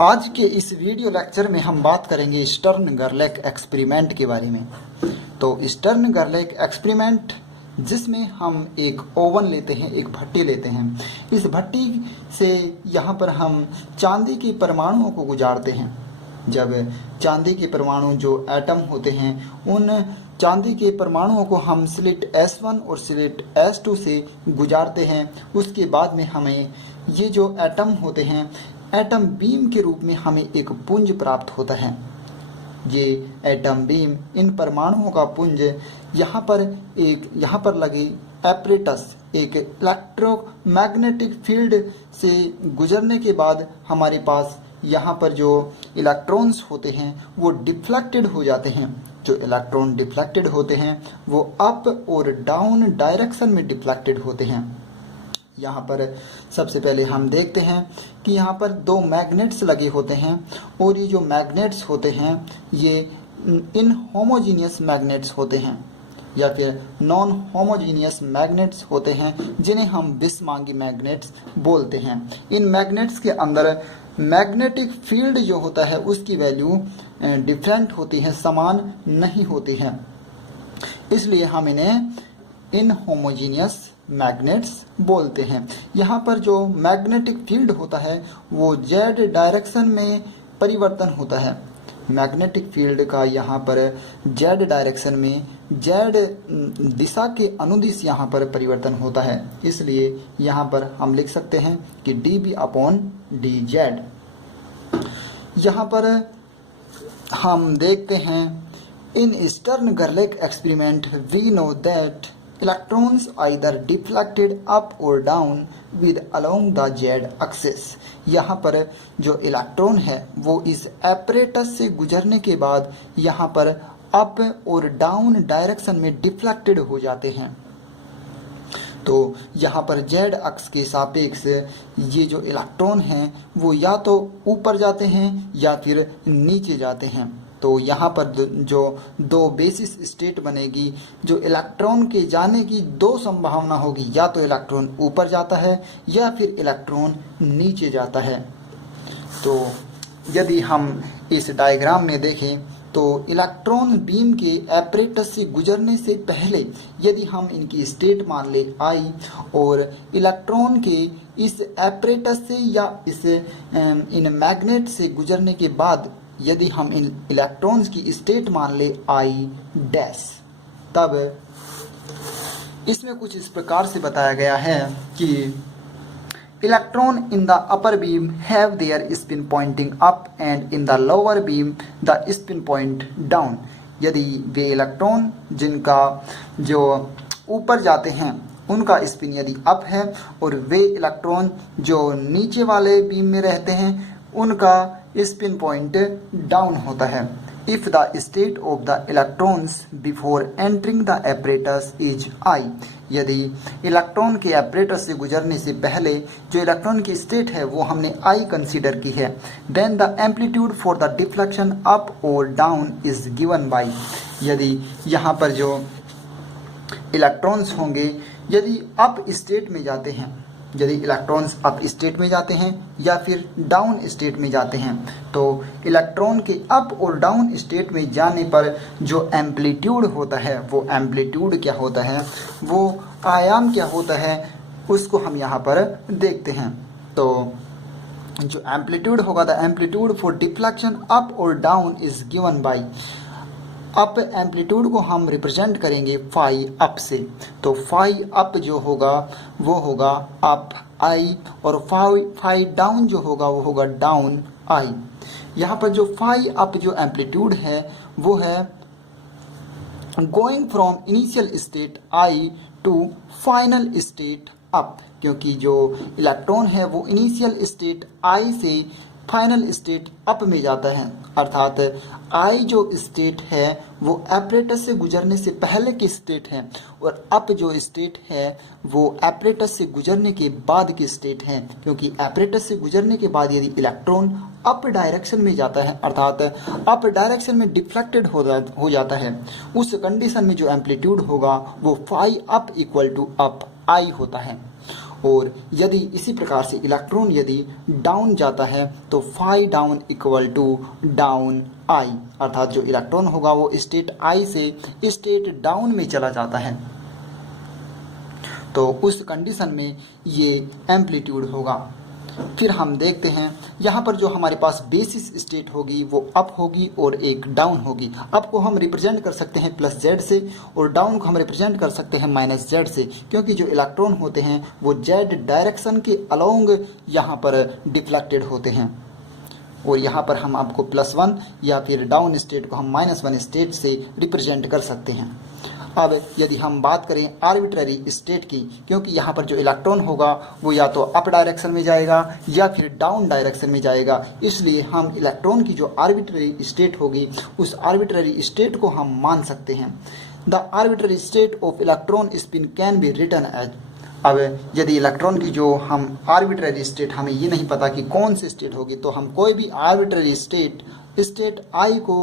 आज के इस वीडियो लेक्चर में हम बात करेंगे स्टर्न गर्लक एक्सपेरिमेंट के बारे में। तो स्टर्न गर्लक एक्सपेरिमेंट जिसमें हम एक ओवन लेते हैं, एक भट्टी लेते हैं। इस भट्टी से यहाँ पर हम चांदी के परमाणुओं को गुजारते हैं। जब चांदी के परमाणु जो एटम होते हैं, उन चांदी के परमाणुओं को हम स्लिट S1 और स्लिट S2 से गुजारते हैं। उसके बाद में हमें ये जो एटम होते हैं, एटम बीम के रूप में हमें एक पुंज प्राप्त होता है। ये एटम बीम, इन परमाणुओं का पुंज यहाँ पर लगी एपरेटस, एक इलेक्ट्रोमैग्नेटिक फील्ड से गुजरने के बाद हमारे पास यहाँ पर जो इलेक्ट्रॉन्स होते हैं वो डिफ्लेक्टेड हो जाते हैं। जो इलेक्ट्रॉन डिफ्लेक्टेड होते हैं वो अप और डाउन डायरेक्शन में डिफ्लेक्टेड होते हैं। यहाँ पर सबसे पहले हम देखते हैं कि यहाँ पर दो मैग्नेट्स लगे होते हैं और ये जो मैग्नेट्स होते हैं ये इनहोमोजीनियस मैग्नेट्स होते हैं या फिर नॉन होमोजीनियस मैग्नेट्स होते हैं, जिन्हें हम विषमांगी मैग्नेट्स बोलते हैं। इन मैग्नेट्स के अंदर मैग्नेटिक फील्ड जो होता है उसकी वैल्यू डिफरेंट होती है, समान नहीं होती है, इसलिए हम इन्हें इनहोमोजीनियस मैग्नेट्स बोलते हैं। यहाँ पर जो मैग्नेटिक फील्ड होता है वो जेड डायरेक्शन में परिवर्तन होता है। मैग्नेटिक फील्ड का यहाँ पर जेड डायरेक्शन में, जेड दिशा के अनुदिश यहाँ पर परिवर्तन होता है, इसलिए यहाँ पर हम लिख सकते हैं कि dB/dz। यहाँ पर हम देखते हैं इन स्टर्न गर्लक experiment we know that electrons either deflected up or down with along the z axis। यहाँ पर जो इलेक्ट्रॉन है वो इस एपरेटस से गुजरने के बाद यहाँ पर अप और डाउन डायरेक्शन में डिफ्लेक्टेड हो जाते हैं। तो यहाँ पर जेड अक्ष के सापेक्ष ये जो इलेक्ट्रॉन हैं वो या तो ऊपर जाते हैं या फिर नीचे जाते हैं। तो यहाँ पर जो दो बेसिस स्टेट बनेगी, जो इलेक्ट्रॉन के जाने की दो संभावना होगी, या तो इलेक्ट्रॉन ऊपर जाता है या फिर इलेक्ट्रॉन नीचे जाता है। तो यदि हम इस डायग्राम में देखें तो इलेक्ट्रॉन बीम के एपरेटस से गुजरने से पहले यदि हम इनकी स्टेट मान ले I और इलेक्ट्रॉन के इस एपरेटस से या इन मैग्नेट से गुजरने के बाद यदि हम इन इलेक्ट्रॉन्स की स्टेट मान ले I', तब इसमें कुछ इस प्रकार से बताया गया है कि electron in the upper beam have their spin pointing up and in the lower beam the spin point down. यदि वे इलेक्ट्रॉन जिनका जो ऊपर जाते हैं उनका स्पिन यदि अप है और वे इलेक्ट्रॉन जो नीचे वाले बीम में रहते हैं उनका स्पिन पॉइंट डाउन होता है। If the state of the electrons before entering the apparatus is I, यदि इलेक्ट्रॉन के एपरेटस से गुजरने से पहले जो इलेक्ट्रॉन की स्टेट है वो हमने I कंसीडर की है, then the amplitude for the deflection up और डाउन इज गिवन बाय। यदि यहाँ पर जो इलेक्ट्रॉन्स होंगे यदि अप स्टेट में जाते हैं, यदि इलेक्ट्रॉन्स अप स्टेट में जाते हैं या फिर डाउन स्टेट में जाते हैं, तो इलेक्ट्रॉन के अप और डाउन स्टेट में जाने पर जो एम्पलीट्यूड होता है, वो एम्पलीट्यूड क्या होता है, वो आयाम क्या होता है, उसको हम यहाँ पर देखते हैं। तो जो एम्पलीट्यूड होगा, the amplitude for deflection up और down is given by. Up amplitude को हम रिप्रेजेंट करेंगे फाई अप से, तो फाई अप जो होगा वो होगा अप I और फाई डाउन जो होगा वो होगा डाउन I। यहाँ पर जो फाई अप जो एम्पलीट्यूड है वो है going from initial state I to final state up, क्योंकि जो इलेक्ट्रॉन है वो इनिशियल स्टेट I से फाइनल स्टेट अप में जाता है, अर्थात I जो स्टेट है वो एपरेटस से गुजरने से पहले की स्टेट है और अप जो स्टेट है वो एपरेटस से गुजरने के बाद की स्टेट है। क्योंकि एपरेटस से गुजरने के बाद यदि इलेक्ट्रॉन अप डायरेक्शन में जाता है, अर्थात अप डायरेक्शन में डिफ्लेक्टेड हो जाता है, उस कंडीशन में जो एम्पलीट्यूड होगा वो phi up equal to up I होता है। और यदि इसी प्रकार से इलेक्ट्रॉन यदि डाउन जाता है तो phi down equal to down I, अर्थात जो इलेक्ट्रॉन होगा वो स्टेट आई से स्टेट डाउन में चला जाता है, तो उस कंडीशन में ये एम्पलीट्यूड होगा। फिर हम देखते हैं यहाँ पर जो हमारे पास बेसिस स्टेट होगी वो अप होगी और एक डाउन होगी। अप को हम रिप्रेजेंट कर सकते हैं प्लस जेड से और डाउन को हम रिप्रेजेंट कर सकते हैं माइनस जेड से, क्योंकि जो इलेक्ट्रॉन होते हैं वो जेड डायरेक्शन के अलोंग यहाँ पर डिफ्लेक्टेड होते हैं, और यहाँ पर हम आपको +1 या फिर डाउन स्टेट को हम -1 स्टेट से रिप्रेजेंट कर सकते हैं। अब यदि हम बात करें आर्बिट्ररी स्टेट की, क्योंकि यहाँ पर जो इलेक्ट्रॉन होगा वो या तो अप डायरेक्शन में जाएगा या फिर डाउन डायरेक्शन में जाएगा, इसलिए हम इलेक्ट्रॉन की जो आर्बिट्ररी स्टेट होगी उस आर्बिट्ररी स्टेट को हम मान सकते हैं। The arbitrary state of electron spin can be written as, अब यदि इलेक्ट्रॉन की जो हम आर्बिट्ररी स्टेट, हमें ये नहीं पता कि कौन सी स्टेट होगी, तो हम कोई भी आर्बिट्ररी स्टेट आई को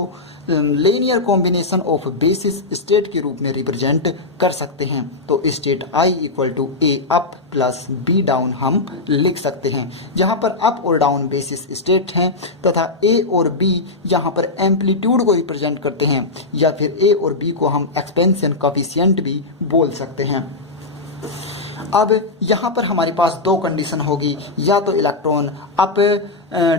linear combination of basis state के रूप में रिप्रेजेंट कर सकते हैं। तो state I equal to A up plus B down हम लिख सकते हैं, जहां पर अप और डाउन बेसिस स्टेट हैं तथा ए और बी यहाँ पर एम्पलीट्यूड को रिप्रेजेंट करते हैं, या फिर ए और बी को हम एक्सपेंशन कोफिशिएंट भी बोल सकते हैं। अब यहाँ पर हमारे पास दो कंडीशन होगी, या तो इलेक्ट्रॉन अप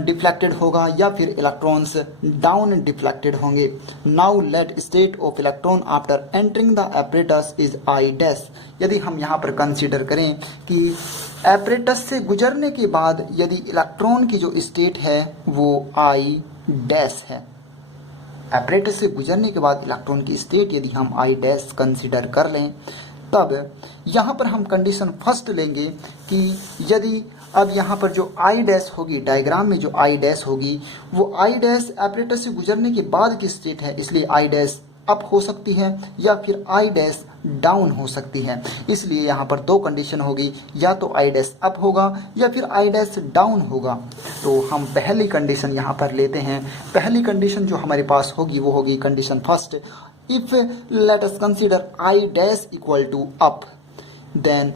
डिफ्लेक्टेड होगा या फिर इलेक्ट्रॉन्स डाउन डिफ्लेक्टेड होंगे। Now let state of electron after entering the apparatus is I dash. यदि हम यहाँ पर कंसीडर करें कि एपरेटस से गुजरने के बाद यदि इलेक्ट्रॉन की जो स्टेट है वो आई डैश है, एपरेटस से गुजरने के बाद इलेक्ट्रॉन की स्टेट यदि हम आई डैश कंसीडर कर लें, तब यहाँ पर हम कंडीशन फर्स्ट लेंगे कि यदि अब यहाँ पर जो आई डैश होगी, डायग्राम में जो आई डैश होगी वो आई डैश एपरेटस से गुजरने के बाद की स्टेट है, इसलिए आई डैश अप हो सकती है या फिर आई डैश डाउन हो सकती है। इसलिए यहाँ पर दो कंडीशन होगी, या तो आई डैश अप होगा या फिर आई डैश डाउन होगा। तो हम पहली कंडीशन यहाँ पर लेते हैं। पहली कंडीशन जो हमारे पास होगी वो होगी condition first, if let us consider I dash equal to up, then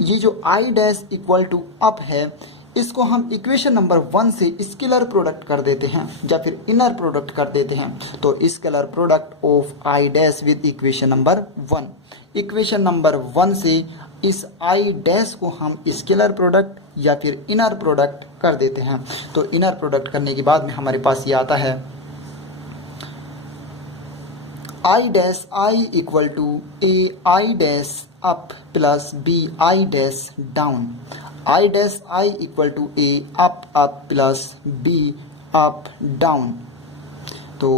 ये जो I dash equal to up है इसको हम इक्वेशन नंबर 1 से स्केलर प्रोडक्ट कर देते हैं या फिर इनर प्रोडक्ट कर देते हैं। तो scalar product of I dash with equation number 1, equation number 1 से इस आई डैश को हम स्केलर प्रोडक्ट या फिर इनर प्रोडक्ट कर देते हैं। तो इनर प्रोडक्ट करने के बाद में हमारे पास ये आता है I dash I equal to A I dash up plus B I dash down, I dash I equal to A up up plus B up down. तो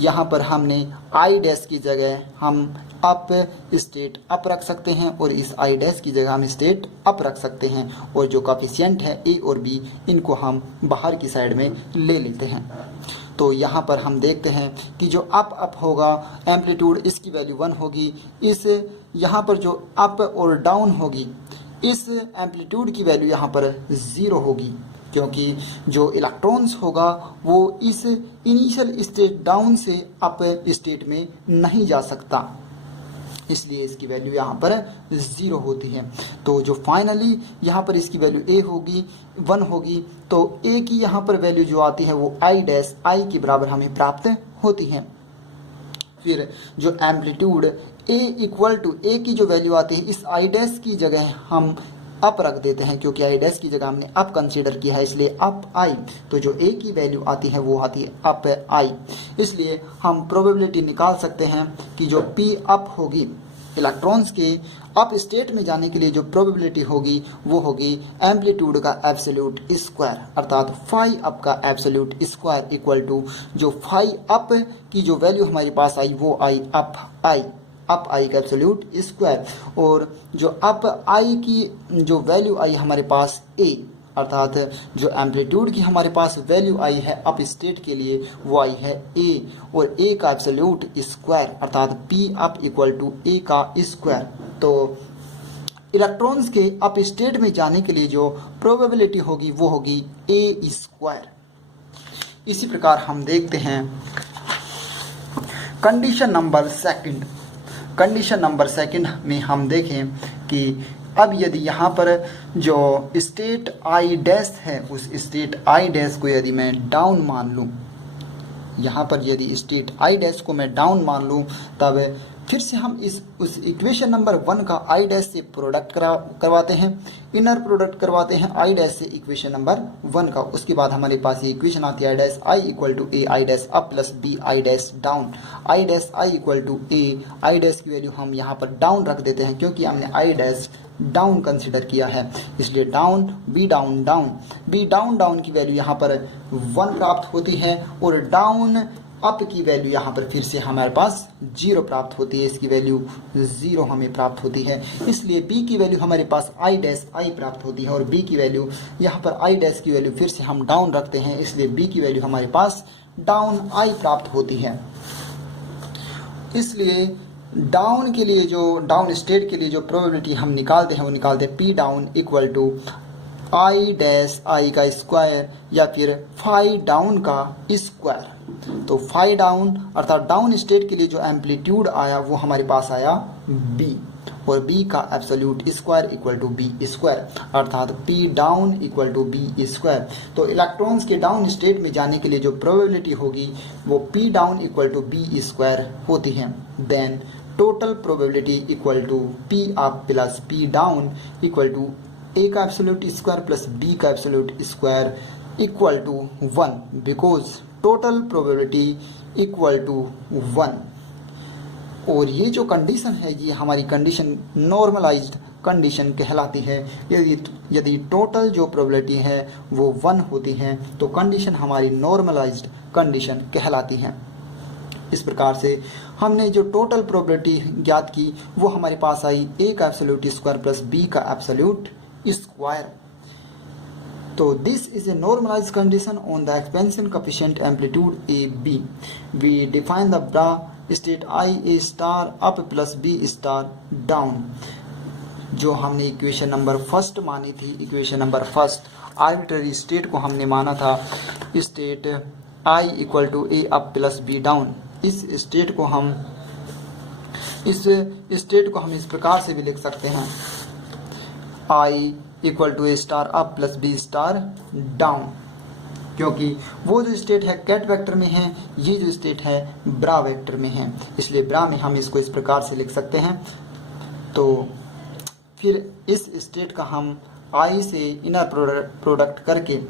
यहाँ पर हमने आई डैश की जगह हम अप स्टेट अप रख सकते हैं और इस आई डैश की जगह हम स्टेट अप रख सकते हैं, और जो कोफिशिएंट है ए और बी इनको हम बाहर की साइड में ले लेते हैं। तो यहाँ पर हम देखते हैं कि जो अप होगा एम्पलीट्यूड इसकी वैल्यू 1 होगी, इस यहाँ पर जो अप और डाउन होगी इस एम्पलीट्यूड की वैल्यू यहाँ पर 0 होगी, क्योंकि जो इलेक्ट्रॉन्स होगा वो इस इनिशियल स्टेट डाउन से अप स्टेट में नहीं जा सकता, इसलिए इसकी वैल्यू यहाँ पर 0 होती है। तो जो फाइनली यहाँ पर इसकी वैल्यू ए होगी 1 होगी, तो ए की यहाँ पर वैल्यू जो आती है वो आई डैश आई के बराबर हमें प्राप्त होती है। फिर जो एम्पलीट्यूड ए इक्वल टू ए की जो वैल्यू आती है इस आई डैश की जगह हम अप रख देते हैं, क्योंकि आई डैश की जगह हमने अप कंसीडर किया है, इसलिए अप आई। तो जो ए की वैल्यू आती है वो आती है अप आई, इसलिए हम प्रोबेबिलिटी निकाल सकते हैं कि जो पी अप होगी इलेक्ट्रॉन्स के अप स्टेट में जाने के लिए जो प्रोबेबिलिटी होगी वो होगी एम्पलीट्यूड का एब्सोल्यूट स्क्वायर, अर्थात फाई अप का एब्सोल्यूट स्क्वायर इक्वल टू जो फाई अप की जो वैल्यू हमारे पास आई वो आई अप आई का एब्सोल्यूट स्क्वायर, और जो अप आई की जो वैल्यू आई हमारे पास ए, अर्थात जो एम्पलीट्यूड की हमारे पास वैल्यू आई है अप स्टेट के लिए वो आई है ए, और ए का एब्सोल्यूट स्क्वायर अर्थात पी अप इक्वल टू ए का स्क्वायर। तो इलेक्ट्रॉन्स के अप स्टेट में जाने के लिए जो प्रोबेबिलिटी होगी वो होगी ए स्क्वायर। इसी प्रकार हम देखते हैं condition number second. Condition number second में हम देखें कि अब यदि यहाँ पर जो स्टेट आई डैश है उस स्टेट आई डैश को यदि मैं डाउन मान लूँ, यहाँ पर यदि स्टेट आई डैश को मैं डाउन मान लूँ, तब फिर से हम उस इक्वेशन नंबर 1 का आई डैश से प्रोडक्ट करवाते हैं, इनर प्रोडक्ट करवाते हैं आई डैश से इक्वेशन नंबर 1 का। उसके बाद हमारे पास ये इक्वेशन आती है I dash I equal to A I dash up plus B I dash down. I dash I equal to A, I dash की वैल्यू हम यहाँ पर डाउन रख देते हैं क्योंकि हमने आई डैश डाउन कंसिडर किया है, इसलिए down be down down, be down down की वैल्यू यहाँ पर 1 प्राप्त होती है और डाउन अप की वैल्यू यहाँ पर फिर से हमारे पास 0 प्राप्त होती है, इसकी वैल्यू 0 हमें प्राप्त होती है। इसलिए b की वैल्यू हमारे पास आई डैश आई प्राप्त होती है और b की वैल्यू यहाँ पर आई डैश की वैल्यू फिर से हम डाउन रखते हैं, इसलिए b की वैल्यू हमारे पास डाउन आई प्राप्त होती है। इसलिए डाउन के लिए जो डाउन स्टेट के लिए जो प्रोबेबिलिटी हम निकालते हैं वो निकालते हैं P down equal to I dash I का स्क्वायर या फिर फाई डाउन का स्क्वायर। तो फाई डाउन अर्थात डाउन स्टेट के लिए जो एम्पलीट्यूड आया वो हमारे पास आया b और b का absolute square equal to B square, अर्थात p down equal to B square. तो इलेक्ट्रॉन्स के डाउन स्टेट में जाने के लिए जो प्रोबेबिलिटी होगी वो p down equal to B square होती है। Then total probability equal to p up plus p down equal to a का एब्सोल्यूट स्क्वायर प्लस b का absolute square equal to 1 because total probability equal to 1। और ये जो condition है ये हमारी कंडीशन नॉर्मलाइज्ड कंडीशन कहलाती है। यदि टोटल जो प्रोबेबिलिटी है वो 1 होती है तो कंडीशन हमारी नॉर्मलाइज्ड कंडीशन कहलाती है। इस प्रकार से हमने जो टोटल प्रोबेबिलिटी ज्ञात की वो हमारे पास आई a का एब्सोल्यूट स्क्वायर प्लस b का एब्सोल्यूट स्क्वायर। तो this is a normalised condition on the expansion coefficient amplitude A B. We define the bra state I A star up plus B star down. जो हमने equation number first मानी थी, equation number first arbitrary state को हमने माना था state I equal to A up plus B down. इस state को हम इस प्रकार से भी लिख सकते हैं I equal to A star up plus B star down, क्योंकि वो जो स्टेट है कैट वेक्टर में है, ये जो स्टेट है ब्रा वेक्टर में है, इसलिए ब्रा में हम इसको इस प्रकार से लिख सकते हैं। तो फिर इस स्टेट का हम आई से इनर प्रोडक्ट करके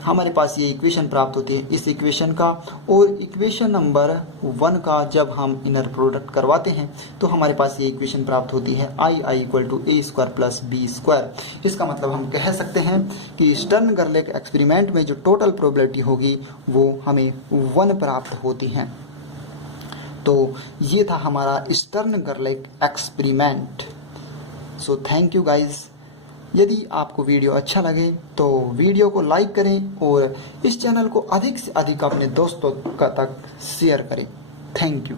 हमारे पास ये इक्वेशन प्राप्त होती है इस इक्वेशन का, और इक्वेशन नंबर 1 का जब हम इनर प्रोडक्ट करवाते हैं तो हमारे पास ये इक्वेशन प्राप्त होती है I equal to A square plus B square. इसका मतलब हम कह सकते हैं कि स्टर्न गर्लिक एक्सपेरिमेंट में जो टोटल प्रोबेबिलिटी होगी वो हमें 1 प्राप्त होती है। तो ये था हमारा स्टर्न गर्लिक experiment. So thank you guys. यदि आपको वीडियो अच्छा लगे तो वीडियो को लाइक करें और इस चैनल को अधिक से अधिक अपने दोस्तों तक शेयर करें। Thank you.